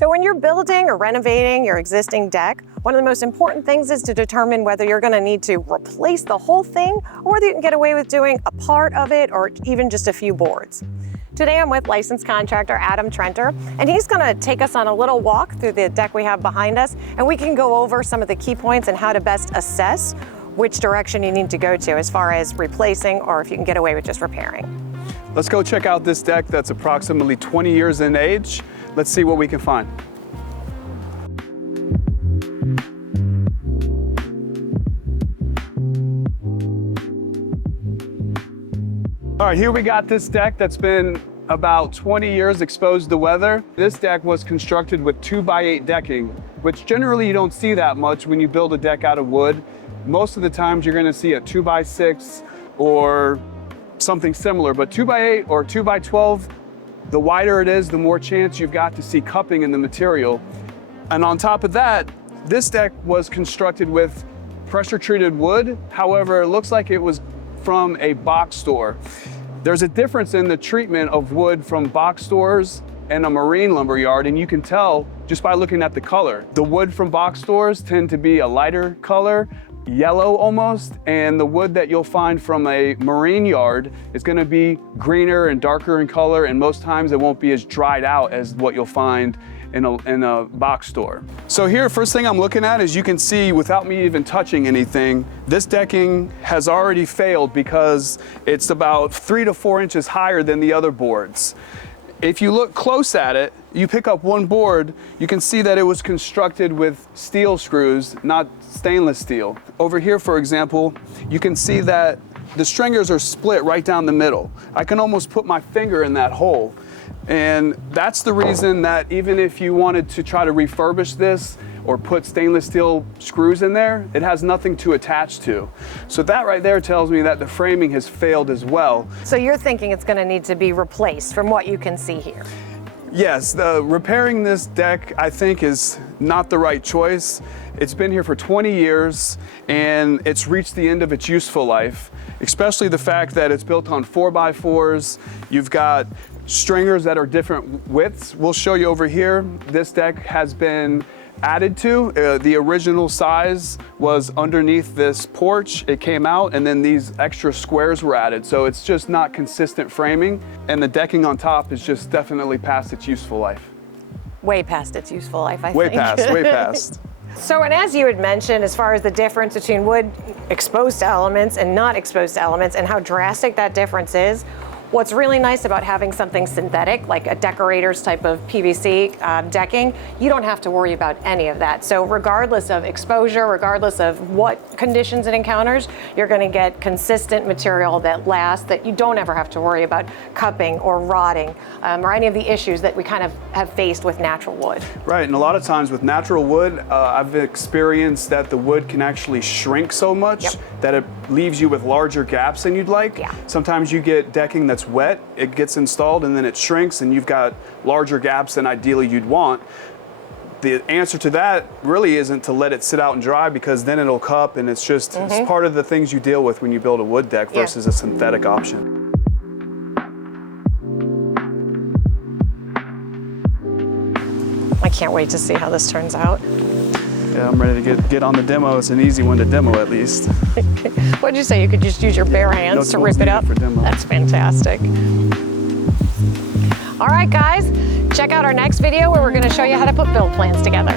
So when you're building or renovating your existing deck, one of the most important things is to determine whether you're going to need to replace the whole thing or whether you can get away with doing a part of it or even just a few boards. Today I'm with licensed contractor Adam Trenter, and he's going to take us on a little walk through the deck we have behind us, and we can go over some of the key points and how to best assess which direction you need to go to as far as replacing or if you can get away with just repairing. Let's go check out this deck that's approximately 20 years in age. Let's see what we can find. All right, here we got this deck that's been about 20 years exposed to weather. This deck was constructed with 2x8 decking, which generally you don't see that much when you build a deck out of wood. Most of the times you're gonna see a 2x6 or something similar, but 2x8 or 2x12, the wider it is, the more chance you've got to see cupping in the material. And on top of that, this deck was constructed with pressure treated wood. However, it looks like it was from a box store. There's a difference in the treatment of wood from box stores and a marine lumber yard, and you can tell just by looking at the color. The wood from box stores tend to be a lighter color, yellow almost, and the wood that you'll find from a marine yard is gonna be greener and darker in color, and most times it won't be as dried out as what you'll find in a box store. So here, first thing I'm looking at is you can see without me even touching anything, this decking has already failed because it's about 3 to 4 inches higher than the other boards. If you look close at it, you pick up one board, you can see that it was constructed with steel screws, not stainless steel. Over here, for example, you can see that the stringers are split right down the middle. I can almost put my finger in that hole. And that's the reason that even if you wanted to try to refurbish this or put stainless steel screws in there, it has nothing to attach to. So that right there tells me that the framing has failed as well. So you're thinking it's going to need to be replaced from what you can see here? Yes, repairing this deck I think is not the right choice. It's been here for 20 years and it's reached the end of its useful life, especially the fact that it's built on 4x4s. You've got stringers that are different widths. We'll show you over here. This deck has been added to. The original size was underneath this porch. It came out and then these extra squares were added. So it's just not consistent framing, and the decking on top is just definitely past its useful life. Way past its useful life, I think. Way past, way past. So, and as you had mentioned, as far as the difference between wood exposed to elements and not exposed to elements and how drastic that difference is, what's really nice about having something synthetic, like a decorator's type of PVC decking, you don't have to worry about any of that. So regardless of exposure, regardless of what conditions it encounters, you're going to get consistent material that lasts, that you don't ever have to worry about cupping or rotting or any of the issues that we kind of have faced with natural wood. Right, and a lot of times with natural wood, I've experienced that the wood can actually shrink so much that it leaves you with larger gaps than you'd like. Yeah. Sometimes you get decking that's wet, it gets installed and then it shrinks and you've got larger gaps than ideally you'd want. The answer to that really isn't to let it sit out and dry, because then it'll cup, and it's just it's part of the things you deal with when you build a wood deck versus a synthetic option. I can't wait to see how this turns out. Yeah, I'm ready to get on the demo. It's an easy one to demo at least. What did you say? You could just use your bare hands to rip it up? For demo. That's fantastic. All right, guys, check out our next video where we're going to show you how to put build plans together.